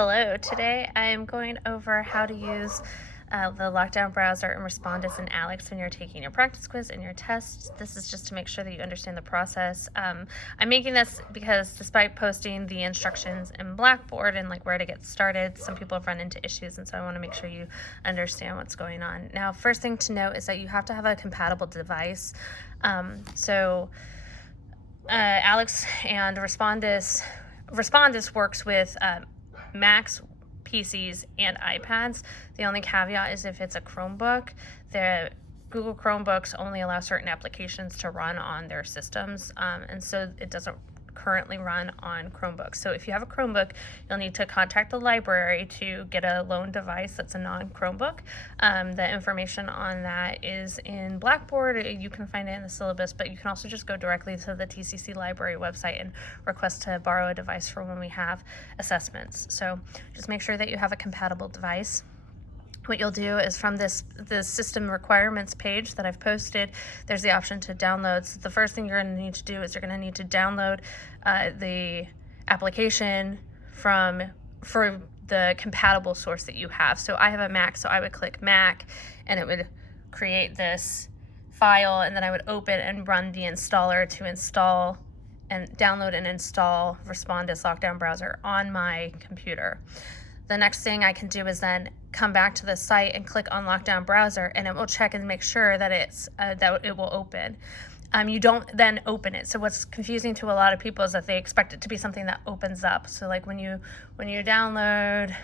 Hello, today I am going over how to use the Lockdown browser and Respondus and Alex when you're taking your practice quiz and your test. This is just to make sure that you understand the process. I'm making this because despite posting the instructions in Blackboard and like where to get started, some people have run into issues, and so I want to make sure you understand what's going on. Now, first thing to note is that you have to have a compatible device. Alex and Respondus works with Macs, PCs, and iPads. The only caveat is if it's a Chromebook. The Google Chromebooks only allow certain applications to run on their systems, and so it doesn't currently run on Chromebooks. So if you have a Chromebook, you'll need to contact the library to get a loan device that's a non-Chromebook. The information on that is in Blackboard. You can find it in the syllabus, but you can also just go directly to the TCC library website and request to borrow a device for when we have assessments. So just make sure that you have a compatible device. What you'll do is from the system requirements page that I've posted, there's the option to download. So the first thing you're going to need to do is you're going to need to download the application for the compatible source that you have. So I have a Mac, so I would click Mac and it would create this file, and then I would open and run the installer to install and download and install Respondus Lockdown Browser on my computer. The next thing I can do is then come back to the site and click on Lockdown Browser, and it will check and make sure that that it will open. You don't then open it. So what's confusing to a lot of people is that they expect it to be something that opens up. So like when you download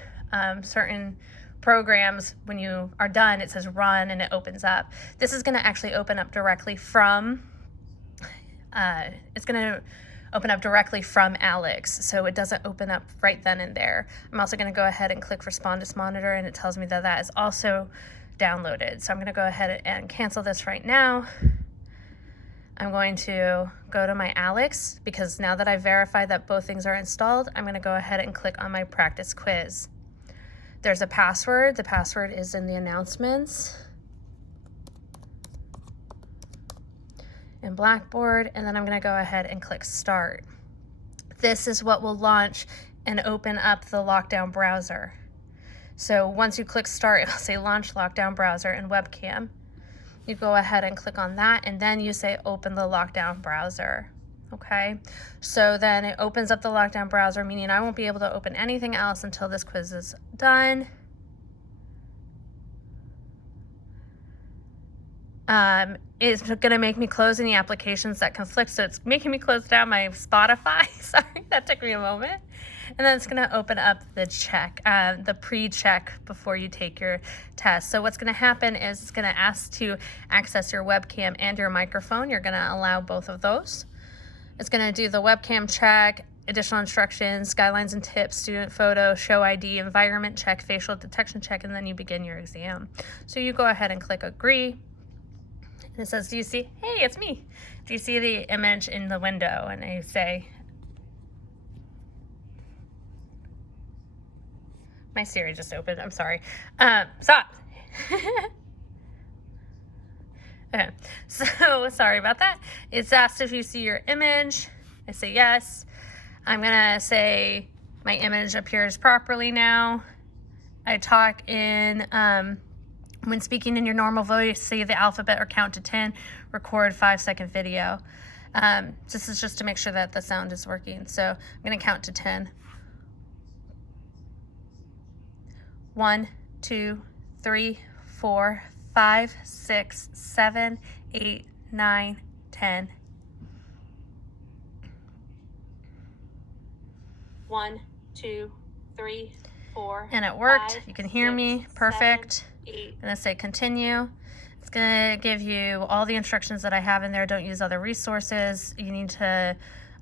certain programs, when you are done, it says run and it opens up. This is going to actually open up directly from. It's going to open up directly from Alex, so it doesn't open up right then and there. I'm also going to go ahead and click Respondus Monitor, and it tells me that that is also downloaded. So I'm going to go ahead and cancel this right now. I'm going to go to my Alex, because now that I've verified that both things are installed, I'm going to go ahead and click on my practice quiz. There's a password. The password is in the announcements in Blackboard, and then I'm going to go ahead and click Start. This is what will launch and open up the Lockdown browser. So once you click Start, it'll say Launch Lockdown Browser and Webcam. You go ahead and click on that, and then you say Open the Lockdown browser. Okay, so then it opens up the Lockdown browser, meaning I won't be able to open anything else until this quiz is done. It's going to make me close any applications that conflict, so it's making me close down my Spotify. Sorry, that took me a moment. And then it's going to open up the check, the pre-check before you take your test. So what's going to happen is it's going to ask to access your webcam and your microphone. You're going to allow both of those. It's going to do the webcam check, additional instructions, guidelines and tips, student photo, show ID, environment check, facial detection check, and then you begin your exam. So you go ahead and click Agree. And it says, do you see, hey, it's me. Do you see the image in the window? And I say, my Siri just opened, I'm sorry. Stop. Okay, so sorry about that. It's asked if you see your image. I say yes. I'm gonna say my image appears properly now. I talk in, when speaking in your normal voice, say the alphabet or count to 10, record 5-second video. This is just to make sure that the sound is working. So I'm going to count to 10. 1, 2, 3, 4, 5, 6, 7, 8, 9, 10. 1, 2, 3, 4. And it worked. 5, you can hear 6, me. Perfect. 7, 8. I'm going to say continue. It's going to give you all the instructions that I have in there. Don't use other resources. You need to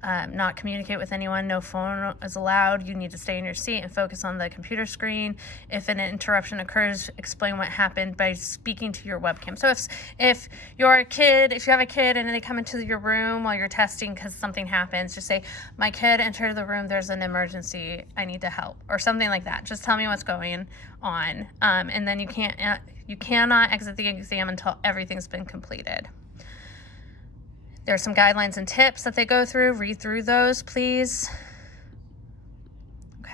not communicate with anyone. No phone is allowed. You need to stay in your seat and focus on the computer screen. If an interruption occurs, explain what happened by speaking to your webcam. So if you're a kid, if you have a kid and they come into your room while you're testing because something happens, just say, my kid entered the room, there's an emergency, I need to help, or something like that. Just tell me what's going on. And then you cannot exit the exam until everything's been completed. There's some guidelines and tips that they go through. Read through those, please.